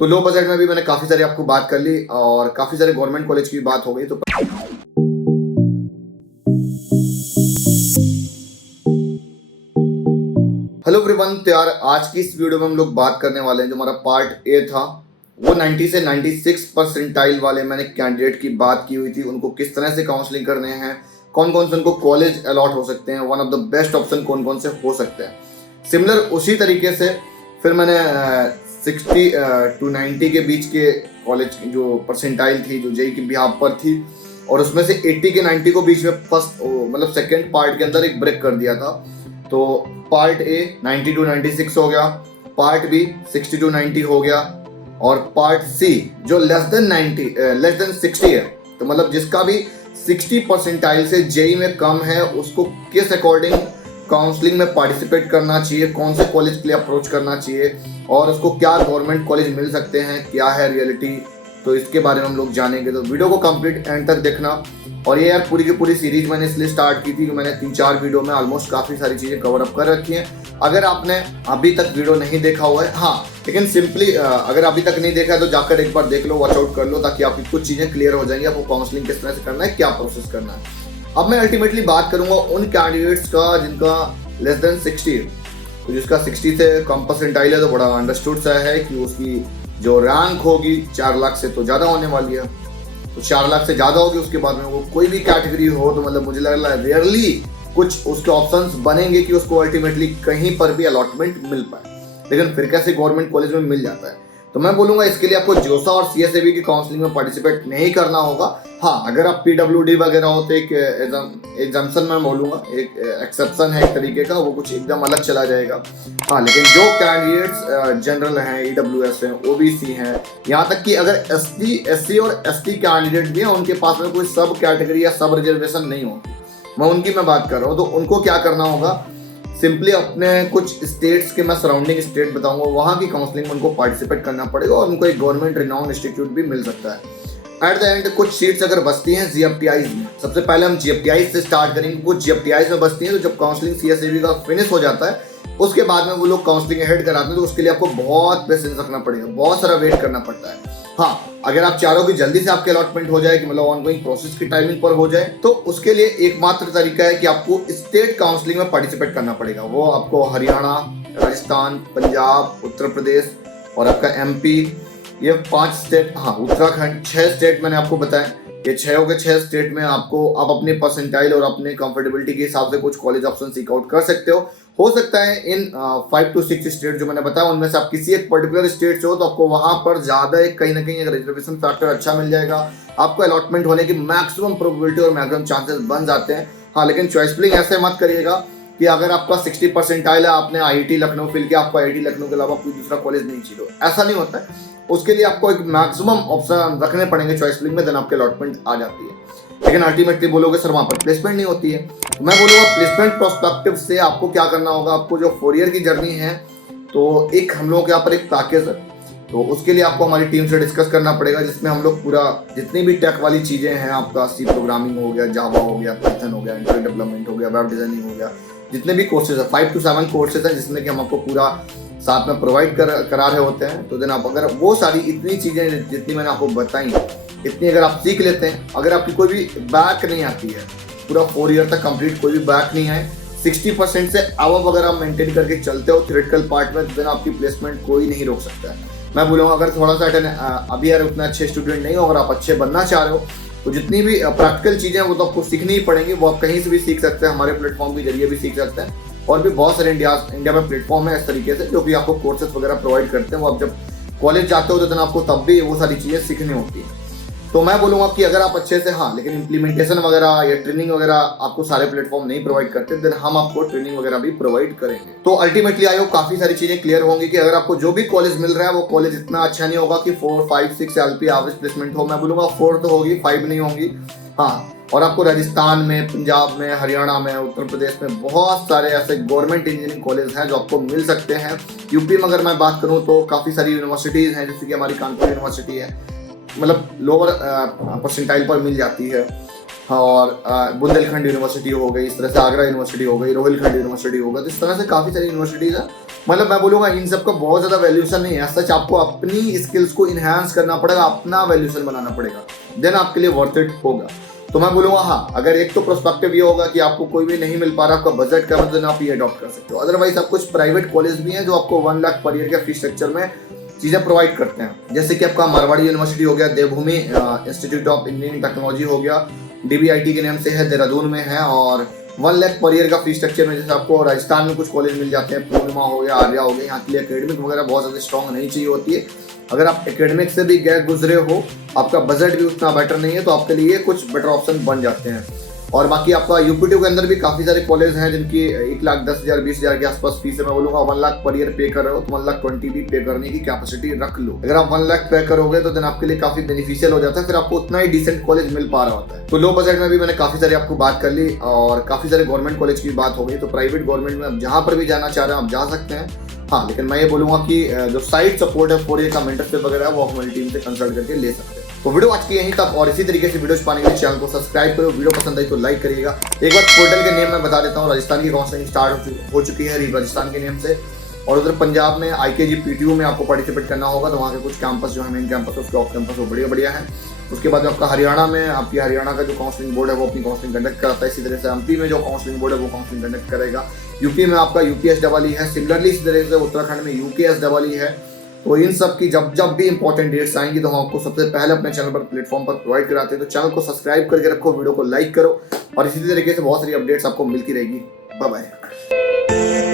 तो low budget में भी मैंने काफ़ी सारी आपको बात कर ली और काफ़ी सारे गवर्नमेंट कॉलेज की भी बात हो गई। तो हेलो एवरीवन, तो यार आज की इस वीडियो में हम लोग बात करने वाले हैं, जो हमारा पार्ट ए था वो 90 से 96 परसेंटाइल वाले मैंने कैंडिडेट की बात की हुई थी। उनको किस तरह से काउंसलिंग करने हैं, कौन कौन से उनको कॉलेज अलॉट हो सकते हैं, one of the best option कौन कौन से हो सकते हैं। सिमिलर उसी तरीके से फिर मैंने 60 टू 90 के बीच के कॉलेज की जो परसेंटाइल थी, जो जेई की बिहाफ पर थी, और उसमें से 80 के 90 को बीच में फर्स्ट मतलब सेकेंड पार्ट के अंदर एक ब्रेक कर दिया था। तो पार्ट ए 90 टू 96 हो गया, पार्ट बी 60 टू 90 हो गया, और पार्ट सी जो लेस देन 60 है, तो मतलब जिसका भी 60 परसेंटाइल से जेई में कम है, उसको किस अकॉर्डिंग काउंसलिंग में पार्टिसिपेट करना चाहिए, कौन से कॉलेज के लिए अप्रोच करना चाहिए, और उसको क्या गवर्नमेंट कॉलेज मिल सकते हैं, क्या है रियलिटी, तो इसके बारे में हम लोग जानेंगे। तो वीडियो को कंप्लीट एंड तक देखना। और ये यार पूरी की पूरी सीरीज मैंने इसलिए स्टार्ट की थी कि मैंने 3-4 वीडियो में ऑलमोस्ट काफ़ी सारी चीज़ें कवर अप कर रखी हैं। अगर आपने अभी तक वीडियो नहीं देखा हुआ है, हाँ, लेकिन सिंपली अगर अभी तक नहीं देखा है तो जाकर एक बार देख लो, वॉच आउट कर लो, ताकि आपकी कुछ चीज़ें क्लियर हो जाएंगी, आपको काउंसलिंग किस तरह से करना है, क्या प्रोसेस करना है। अब मैं अल्टीमेटली बात करूंगा उन कैंडिडेट्स का जिनका लेस देन 60 है। तो जिसका 60 से कम परसेंटाइल है, तो बड़ा अंडरस्टूड सा है कि उसकी जो रैंक होगी 4 लाख से तो ज़्यादा होने वाली है। तो 4 लाख से ज़्यादा होगी, उसके बाद में वो कोई भी कैटेगरी हो, तो मतलब मुझे लग रहा है रेयरली कुछ उसके ऑप्शंस बनेंगे कि उसको अल्टीमेटली कहीं पर भी अलॉटमेंट मिल पाए। लेकिन फिर कैसे गवर्नमेंट कॉलेज में मिल जाता है, तो मैं बोलूँगा इसके लिए आपको जोसा और सीएसएबी की काउंसलिंग में पार्टिसिपेट नहीं करना होगा। हाँ, अगर आप पीडब्ल्यूडी वगैरह हो तो एक एग्जाम्पशन मैं बोलूँगा, एक एक्सेप्शन है एक तरीके का, वो कुछ एकदम अलग चला जाएगा। हाँ, लेकिन जो कैंडिडेट्स जनरल हैं, ईडब्ल्यूएस हैं, ओबीसी हैं, यहाँ तक कि अगर एससी और एसटी कैंडिडेट भी हैं, उनके पास में कोई सब कैटेगरी या सब रिजर्वेशन नहीं होगी, मैं बात कर रहा हूँ, तो उनको क्या करना होगा, सिंपली अपने कुछ स्टेट्स के मैं सराउंडिंग स्टेट बताऊंगा, वहाँ की काउंसलिंग में उनको पार्टिसिपेट करना पड़ेगा और उनको एक गवर्नमेंट रिनाउंड इंस्टीट्यूट भी मिल सकता है। एट द एंड कुछ सीट्स अगर बचती हैं जीएफटीआईज में, सबसे पहले हम जीएफटीआईज से स्टार्ट करेंगे। कुछ जीएफटीआईज में बचती हैं, तो जब काउंसलिंग सीएसएबी का फिनिश हो जाता है, उसके बाद में वो लोग काउंसलिंग हेड कराते हैं, तो उसके लिए आपको बहुत पेशेंस रखना पड़ेगा, बहुत सारा वेट करना पड़ता है। हाँ, अगर आप चाहो कि जल्दी से आपके अलॉटमेंट हो जाए, कि मतलब ऑनगोइंग प्रोसेस की टाइमिंग पर हो जाए, तो उसके लिए एकमात्र तरीका है कि आपको स्टेट काउंसलिंग में पार्टिसिपेट करना पड़ेगा। वो आपको हरियाणा, राजस्थान, पंजाब, उत्तर प्रदेश और आपका एमपी, ये 5 स्टेट, हाँ उत्तराखंड, 6 स्टेट मैंने आपको बताया। ये 6 के 6 स्टेट में आपको आप अपने परसेंटाइल और अपने कंफर्टेबिलिटी के हिसाब से कुछ कॉलेज ऑप्शन सीक आउट कर सकते हो सकता है इन 5 to 6 स्टेट जो मैंने बताया, उनमें से आप किसी एक पर्टिकुलर स्टेट से हो, तो आपको वहां पर ज्यादा एक कहीं ना कहीं एक रिजर्वेशन फैक्टर अच्छा मिल जाएगा, आपको अलॉटमेंट होने की मैक्सिमम प्रोबेबिलिटी और मैक्सिमम चांसेस बन जाते हैं। हाँ, लेकिन चॉइस फिलिंग ऐसे मत करिएगा कि अगर आपका 60 परसेंटाइल है, आपने आईआईटी लखनऊ फिल किया, आपको आईआईटी लखनऊ के अलावा कोई दूसरा कॉलेज नहीं चाहिए, ऐसा नहीं होता है। उसके लिए आपको एक मैक्सिमम ऑप्शन रखने पड़ेंगे चॉइस फिलिंग में, देन आपके अलॉटमेंट आ जाती है। लेकिन अल्टीमेटली बोलोगे सर वहां पर प्लेसमेंट नहीं होती है, तो मैं बोलूँगा प्लेसमेंट प्रोस्पेक्टिव से आपको क्या करना होगा, आपको जो 4 ईयर की जर्नी है, तो एक हम लोग के यहाँ पर एक पैकेज है, तो उसके लिए आपको हमारी टीम से डिस्कस करना पड़ेगा, जिसमें हम लोग पूरा जितनी भी टेक वाली चीज़ें हैं, आपका सी प्रोग्रामिंग हो गया, जावा हो गया, पाइथन हो गया, एंड्रॉइड डेवलपमेंट हो गया, वेब डिजाइनिंग हो गया, जितने भी कोर्सेज है 5 to 7 कोर्सेज हैं, जिसमें कि हम आपको पूरा साथ में प्रोवाइड करा रहे होते हैं। तो देन आप अगर वो सारी इतनी चीज़ें जितनी मैंने आपको बताई, इतनी अगर आप सीख लेते हैं, अगर आपकी कोई भी बैक नहीं आती है, पूरा 4 ईयर तक कंप्लीट कोई भी बैक नहीं आए, 60% से अब अगर आप मेंटेन करके चलते हो थ्योरेटिकल पार्ट में, तो देन आपकी प्लेसमेंट कोई नहीं रोक सकता है। मैं बोलूँगा अगर थोड़ा सा अभी यार उतना अच्छे स्टूडेंट नहीं हो, अगर आप अच्छे बनना चाह रहे हो, तो जितनी भी प्रैक्टिकल चीज़ें वो तो आपको सीखनी ही पड़ेंगी। वो आप कहीं से भी सीख सकते हैं, हमारे प्लेटफॉर्म के जरिए भी सीख सकते हैं, और भी बहुत सारे इंडिया में प्लेटफॉर्म है इस तरीके से, जो कि आपको कोर्सेज वगैरह प्रोवाइड करते हैं। वो आप जब कॉलेज जाते हो तो देन आपको तब भी वो सारी चीज़ें सीखनी होती है। तो मैं बोलूँगा कि अगर आप अच्छे से, हाँ, लेकिन इम्प्लीमेंटेशन वगैरह या ट्रेनिंग वगैरह आपको सारे प्लेटफॉर्म नहीं प्रोवाइड करते, देन हम आपको ट्रेनिंग वगैरह भी प्रोवाइड करेंगे। तो अल्टीमेटली आई होप काफ़ी सारी चीज़ें क्लियर होंगी कि अगर आपको जो भी कॉलेज मिल रहा है, वो कॉलेज इतना अच्छा नहीं होगा कि 4, 5, 6 एलपी एवरेज प्लेसमेंट हो। मैं बोलूँगा 4 तो होगी, 5 नहीं होंगी। हाँ, और आपको राजस्थान में, पंजाब में, हरियाणा में, उत्तर प्रदेश में बहुत सारे ऐसे गवर्नमेंट इंजीनियरिंग कॉलेज हैं जो आपको मिल सकते हैं। यूपी में अगर मैं बात करूँ तो काफ़ी सारी यूनिवर्सिटीज़ हैं, जैसे कि हमारी कानपुर यूनिवर्सिटी है, मतलब लोअर परसेंटाइल पर मिल जाती है, और बुंदेलखंड यूनिवर्सिटी हो गई, इस तरह से आगरा यूनिवर्सिटी हो गई, रोहिलखंड यूनिवर्सिटी हो गई, तो इस तरह से काफ़ी सारी यूनिवर्सिटीज़ हैं मतलब मैं बोलूँगा इन सब का बहुत ज़्यादा वैल्यूशन नहीं है, सच आपको अपनी स्किल्स को इन्हांस करना पड़ेगा, अपना वैल्यूशन बनाना पड़ेगा, देन आपके लिए वर्थ इट होगा। तो मैं बोलूँगा हाँ, अगर एक तो प्रोस्पेक्टिव ये होगा कि आपको कोई भी नहीं मिल पा रहा, आपका बजट कम है, तो आप ये अडॉप्ट कर सकते हो। अदरवाइज आप कुछ प्राइवेट कॉलेज भी हैं जो आपको 1 लाख पर ईयर के फीस स्ट्रक्चर में चीज़ें प्रोवाइड करते हैं, जैसे कि आपका मारवाड़ी यूनिवर्सिटी हो गया, देवभूमि इंस्टीट्यूट ऑफ इंजीनियरिंग टेक्नोलॉजी हो गया, DBIT के नाम से है, देहरादून में है, और 1 लाख पर ईयर का फीस स्ट्रक्चर में जैसे आपको राजस्थान में कुछ कॉलेज मिल जाते हैं, पूर्णिमा हो गया, आर्या हो गया। यहाँ के लिए एकेडमिक वगैरह बहुत ज़्यादा स्ट्रॉन्ग नहीं चाहिए होती है। अगर आप एकेडमिक से भी गए गुजरे हो, आपका बजट भी उतना बेटर नहीं है, तो आपके लिए कुछ बेटर ऑप्शन बन जाते हैं। और बाकी आपका यूपीटी के अंदर भी काफ़ी सारे कॉलेज हैं जिनकी 1,10,000 20,000 के आसपास फीस है। मैं बोलूँगा 1 लाख पर ईयर पे कर रहे हो तो 1,20,000 भी पे करने की कैपेसिटी रख लो। अगर आप 1 लाख पे करोगे तो दिन आपके लिए काफ़ी बेनिफिशियल हो जाता है, फिर आपको उतना ही डिसेंट कॉलेज मिल पा रहा होता है। तो लो बजट में भी मैंने काफ़ी सारी आपको बात कर ली और काफ़ी सारे गवर्नमेंट कॉलेज की बात हो गई। तो प्राइवेट गवर्नमेंट में आप जहाँ पर भी जाना चाह रहे हैं आप जा सकते हैं। हाँ, लेकिन मैं ये बोलूँगा कि जो साइड सपोर्ट है 4 ईयर का मेंटरशिप वगैरह है वो हमारी टीम से कंसल्ट करके ले सकते हैं। तो वीडियो आज की यहीं तक, और इसी तरीके से वीडियोस पाने के लिए चैनल को सब्सक्राइब करो। वीडियो पसंद आई तो लाइक करिएगा। एक बार पोर्टल के नेम मैं बता देता हूँ, राजस्थान की काउंसलिंग स्टार्ट हो चुकी है राजस्थान के नेम से, और उधर पंजाब में IKG PTU में आपको पार्टिसिपेट करना होगा। तो वहाँ के कुछ कैंपस जो है मेन कैंपस उसके ऑफ कैंपस वो बढ़िया बढ़िया है। उसके बाद आपका हरियाणा में आपकी हरियाणा का जो काउंसलिंग बोर्ड है वो अपनी काउंसलिंग कंडक्ट कराता है। इसी तरह से MP में जो काउंसलिंग बोर्ड है वो काउंसलिंग कंडक्ट करेगा। यूपी में आपका UPSEE है। सिमिलरली इसी तरह से उत्तराखंड में UKSEE है। तो इन सब की जब भी इंपॉर्टेंट डेट्स आएंगी तो हम आपको सबसे पहले अपने चैनल पर प्लेटफॉर्म पर प्रोवाइड कराते हैं। तो चैनल को सब्सक्राइब करके रखो, वीडियो को लाइक करो, और इसी तरीके से बहुत सारी अपडेट्स आपको मिलती रहेगी। Bye bye.